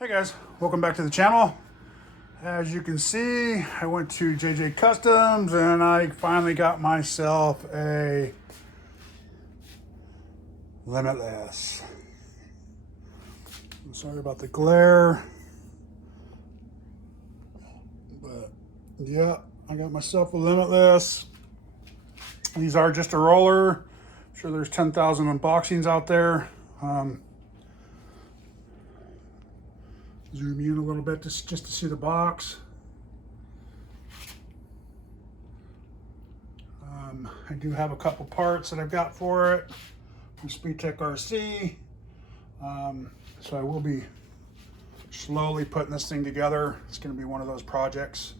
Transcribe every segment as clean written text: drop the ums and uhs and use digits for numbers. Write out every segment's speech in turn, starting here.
Hey guys, welcome back to the channel. As you can see, I went to JJ Customs and I finally got myself a Limitless. I'm sorry about the glare, but yeah, I got myself a Limitless. These are just a roller. I'm sure there's 10,000 unboxings out there. Zoom in a little bit just to see the box. I do have a couple parts that I've got for it from SpeedTek RC. So I will be slowly putting this thing together. It's going to be one of those projects.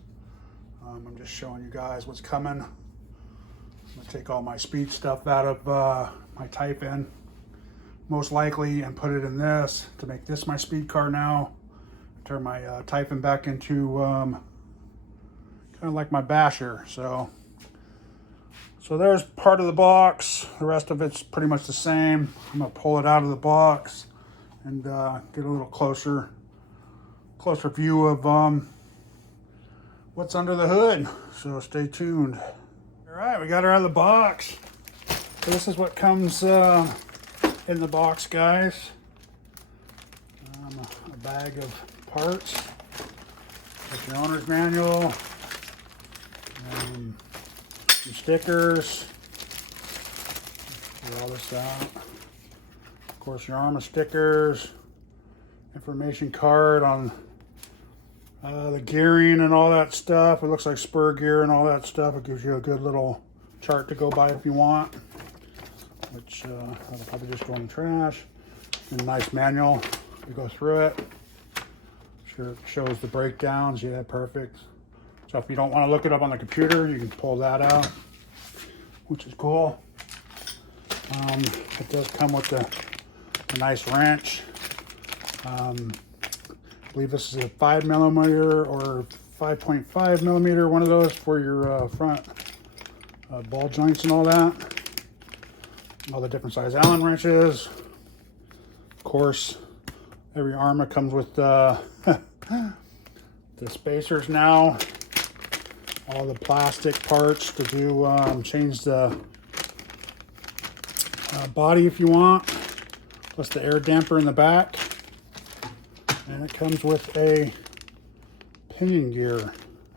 I'm just showing you guys what's coming. I'm going to take all my speed stuff out of my typhon, most likely, and put it in this to make this my speed car now. Turn my typhon back into kind of like my basher. So there's part of the box. The rest of it's pretty much the same. I'm gonna pull it out of the box and get a little closer view of what's under the hood. So stay tuned. All right, we got her out of the box. So this is what comes in the box, guys. A bag of parts, like the owner's manual, some stickers. Get all this out. Of course, your Arrma stickers, information card on the gearing and all that stuff. It looks like spur gear and all that stuff. It gives you a good little chart to go by if you want, which I'll probably just go in the trash. And a nice manual to go through it. Sure, it shows the breakdowns. Yeah, perfect. So if you don't want to look it up on the computer, you can pull that out, which is cool. It does come with a nice wrench. I believe this is a 5mm or 5.5mm, one of those for your front ball joints and all that. All the different size Allen wrenches. Of course, every Arrma comes with the spacers now. All the plastic parts to do change the body if you want, plus the air damper in the back. And it comes with a pinion gear, it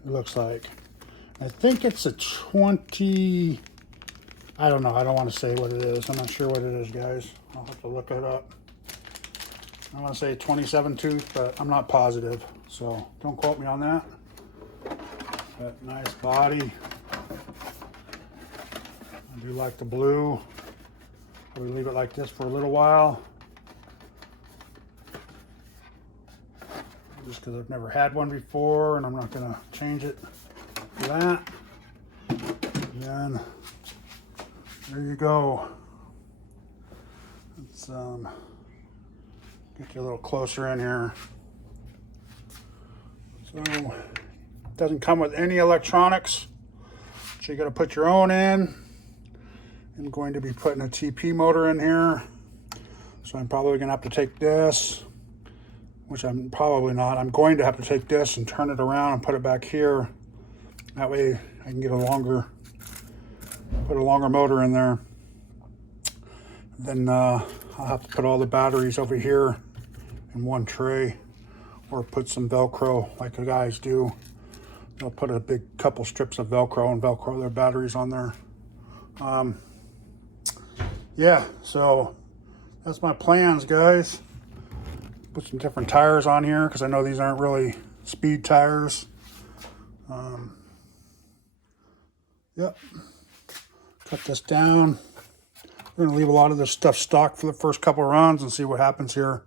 looks like. I think it's a 20, I don't know, I don't want to say what it is. I'm not sure what it is, guys. I'll have to look it up. I want to say 27 tooth, but I'm not positive, so don't quote me on that. But nice body. I do like the blue. We leave it like this for a little while, just because I've never had one before, and I'm not going to change it for that. And then there you go. It's get you a little closer in here. So it doesn't come with any electronics, so you got to put your own in. I'm going to be putting a TP motor in here, so I'm probably going to have to take this, which I'm probably not. I'm going to have to take this and turn it around and put it back here. That way I can get put a longer motor in there. Then I'll have to put all the batteries over here in one tray, or put some Velcro like the guys do. They'll put a big couple strips of Velcro and Velcro their batteries on there. Yeah, so that's my plans, guys. Put some different tires on here because I know these aren't really speed tires. Yep. Cut this down. We're going to leave a lot of this stuff stock for the first couple of runs and see what happens here.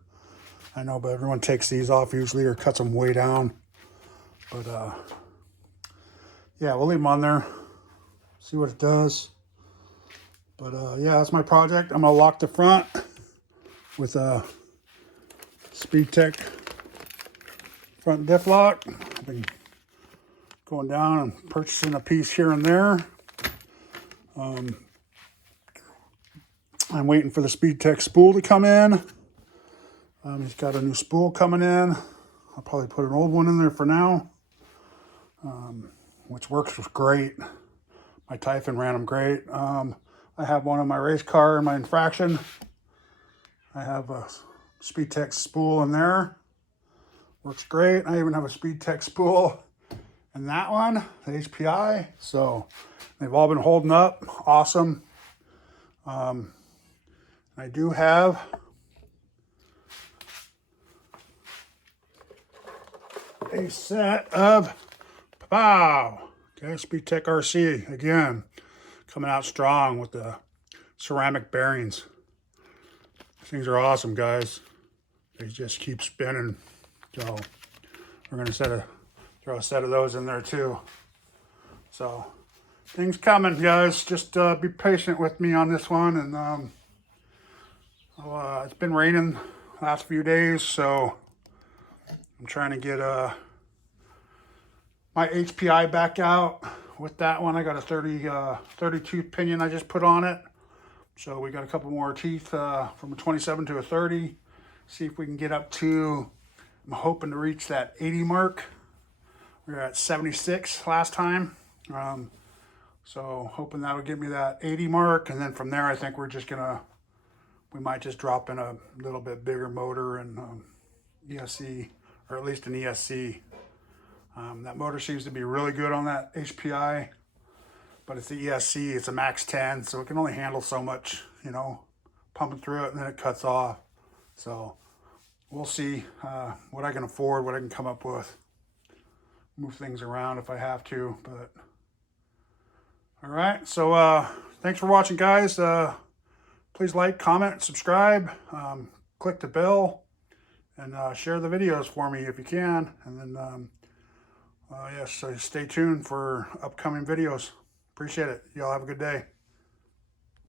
I know, but everyone takes these off usually or cuts them way down. But yeah, we'll leave them on there. See what it does. But yeah, that's my project. I'm going to lock the front with a SpeedTek front diff lock. I've been going down and purchasing a piece here and there. I'm waiting for the SpeedTek spool to come in. He's got a new spool coming in. I'll probably put an old one in there for now, which works great. My Typhon ran them great. I have one on my race car in my infraction. I have a SpeedTek spool in there. Works great. I even have a SpeedTek spool in that one, the HPI. So they've all been holding up. Awesome. I do have a set of SpeedTek RC again, coming out strong with the ceramic bearings. These things are awesome, guys. They just keep spinning. So we're gonna throw a set of those in there too. So things coming, guys. Just be patient with me on this one. And it's been raining last few days, so I'm trying to get my HPI back out with that one. I got a 30 tooth pinion I just put on it. So we got a couple more teeth from a 27 to a 30. See if we can get up to, I'm hoping to reach that 80 mark. We were at 76 last time. So hoping that'll give me that 80 mark. And then from there, I think we're just we might just drop in a little bit bigger motor and ESC, or at least an ESC. That motor seems to be really good on that HPI, but it's the ESC, it's a max 10, so it can only handle so much, you know, pumping through it, and then it cuts off. So we'll see what I can afford, what I can come up with. Move things around if I have to, but all right. So thanks for watching, guys. Please like, comment, subscribe, click the bell, and share the videos for me if you can. And then yes, so stay tuned for upcoming videos. Appreciate it. Y'all have a good day.